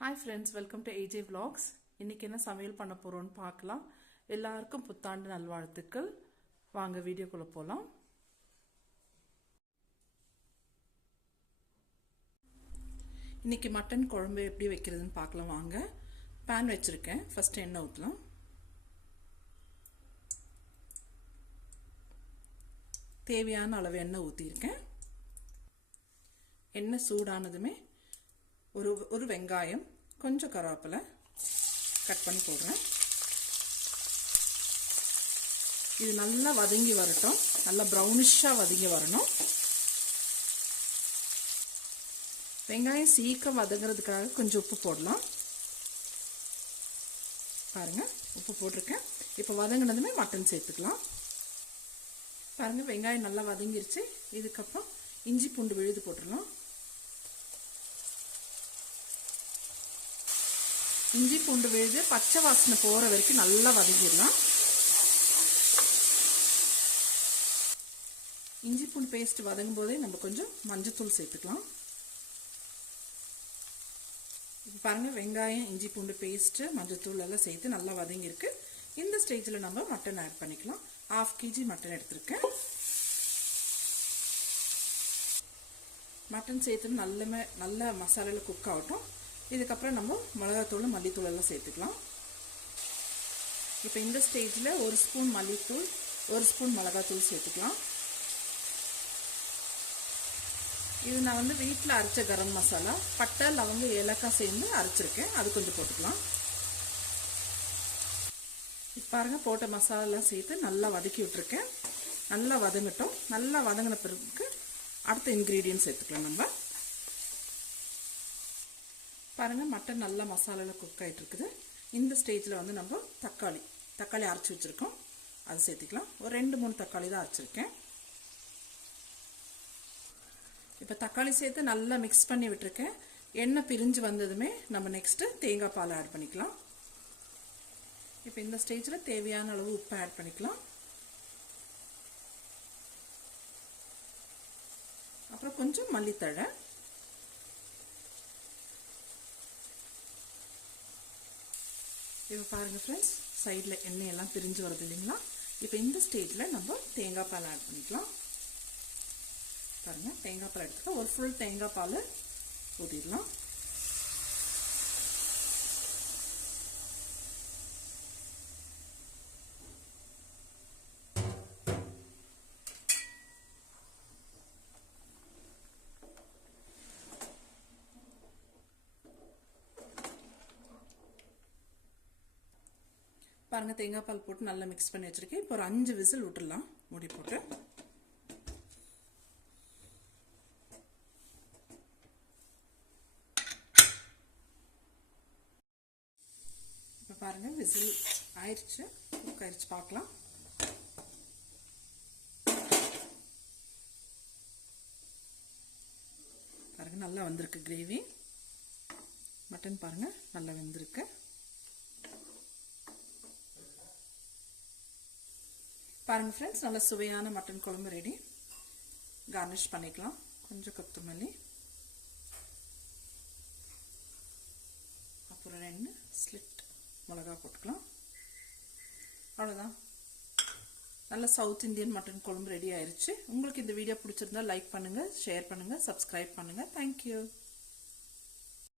Hi friends, welcome to AJ Vlogs. இன்னைக்கு என்ன சமையல் பண்ண போறோம்னு பார்க்கலாம். எல்லாருக்கும் புத்தாண்டு நல்வாழ்த்துக்கள். வாங்க வீடியோக்குள்ள போலாம். இன்னைக்கு மட்டன் குழம்பு எப்படி வைக்கிறதுன்னு பார்க்கலாம் வாங்க. pan வச்சிருக்கேன். ஃபர்ஸ்ட் எண்ணெய் ஊத்தலாம். தேவையான அளவு எண்ணெய் ஊத்திருக்கேன். எண்ணெய் சூடானதுமே ஒரு வெங்காயம் கொஞ்சம் கருவேப்பிலை கட் பண்ணி போடுறேன். இது நல்லா வதங்கி வரட்டும். நல்லா ப்ரௌனிஷா வதங்கி வரணும். வெங்காயம் சீக்கிரம் வதங்குறதுக்காக கொஞ்சம் உப்பு போடலாம். பாருங்க உப்பு போட்டிருக்கேன். இப்போ வதங்கினதுமே மட்டன் சேர்த்துக்கலாம். பாருங்க வெங்காயம் நல்லா வதங்கிருச்சு. இதுக்கப்புறம் இஞ்சி பூண்டு விழுது போட்டுடலாம். இஞ்சி பூண்டு விழுது பச்சை வாசனை போற வரைக்கும் நல்லா வதக்கிடலாம். இஞ்சி பூண்டு பேஸ்ட் வதங்கும் போதே நம்ம கொஞ்சம் மஞ்சத்தூள் சேர்த்துக்கலாம். இப்போ பாருங்க வெங்காயம் இஞ்சி பூண்டு பேஸ்ட் மஞ்சத்தூள் எல்லாம் சேர்த்து நல்லா வதங்கிருக்கு. இந்த ஸ்டேஜில் நம்ம மட்டன் ஆட் பண்ணிக்கலாம். 1/2 kg மட்டன் எடுத்திருக்கேன். மட்டன் சேர்த்து நல்ல மசாலாவில் குக் ஆகட்டும். இதுக்கப்புறம் நம்ம மிளகாத்தூள் மல்லித்தூள் எல்லாம் சேர்த்துக்கலாம். இப்போ இந்த ஸ்டேஜில் 1 ஸ்பூன் மல்லித்தூள் 1 ஸ்பூன் மிளகாத்தூள் சேர்த்துக்கலாம். இது நான் வீட்டில் அரைச்ச கரம் மசாலா பட்டை லவங்க ஏலக்காய் சேர்ந்து அரைச்சிருக்கேன். அது கொஞ்சம் போட்டுக்கலாம். இப்போ பாருங்க போட்ட மசாலாலாம் சேர்த்து நல்லா வதக்கி விட்டுருக்கேன். நல்லா வதங்கட்டும். நல்லா வதங்கின பிறகு அடுத்த இன்க்ரீடியன்ட் சேர்த்துக்கலாம். நம்ம பாருங்க மட்டன் நல்லா மசாலாவில் குக் ஆகிட்டு இருக்குது. இந்த ஸ்டேஜில் நம்ம தக்காளி அரைச்சி வச்சுருக்கோம். அது சேர்த்துக்கலாம். ஒரு 2-3 தக்காளி தான் அரைச்சிருக்கேன். இப்போ தக்காளி சேர்த்து நல்லா மிக்ஸ் பண்ணி விட்டுருக்கேன். எண்ணெய் பிரிஞ்சு வந்ததுமே நம்ம நெக்ஸ்ட்டு தேங்காய் பால் ஆட் பண்ணிக்கலாம். இப்போ இந்த ஸ்டேஜில் தேவையான அளவு உப்பு ஆட் பண்ணிக்கலாம். அப்புறம் கொஞ்சம் மல்லித்தழை. இப்போ பாருங்கள் ஃப்ரெண்ட்ஸ் சைடில் எண்ணெய் எல்லாம் பிரிஞ்சு வருது இல்லைங்களா. இப்போ இந்த ஸ்டேஜில் நம்ம தேங்காய் பால் ஆட் பண்ணிக்கலாம். பாருங்கள் தேங்காய் பால் எடுத்துக்க ஒரு ஃபுல் தேங்காய் பால் ஊற்றிடலாம். பாருங்க தேங்காய் பால் போட்டு நல்லா மிக்ஸ் பண்ணி வச்சிருக்கேன். இப்போ ஒரு 5 விசில் விட்டுடலாம் மூடி போட்டு. இப்போ பாருங்க விசில் ஆயிடுச்சு, குக் ஆயிடுச்சு. பார்க்கலாம். பாருங்க நல்லா வந்திருக்கு கிரேவி. மட்டன் பாருங்க நல்லா வெந்திருக்கு. பாருங்க ஃப்ரெண்ட்ஸ் நல்ல சுவையான மட்டன் குழம்பு ரெடி. கார்னிஷ் பண்ணிக்கலாம். கொஞ்சம் கொத்தமல்லி, அப்புறம் 2 ஸ்லிட் மிளகா போட்டுக்கலாம். அவ்வளோதான். நல்ல சவுத் இந்தியன் மட்டன் குழம்பு ரெடி ஆயிடுச்சு. உங்களுக்கு இந்த வீடியோ பிடிச்சிருந்தா லைக் பண்ணுங்க, ஷேர் பண்ணுங்க, சப்ஸ்கிரைப் பண்ணுங்க. தேங்க்யூ.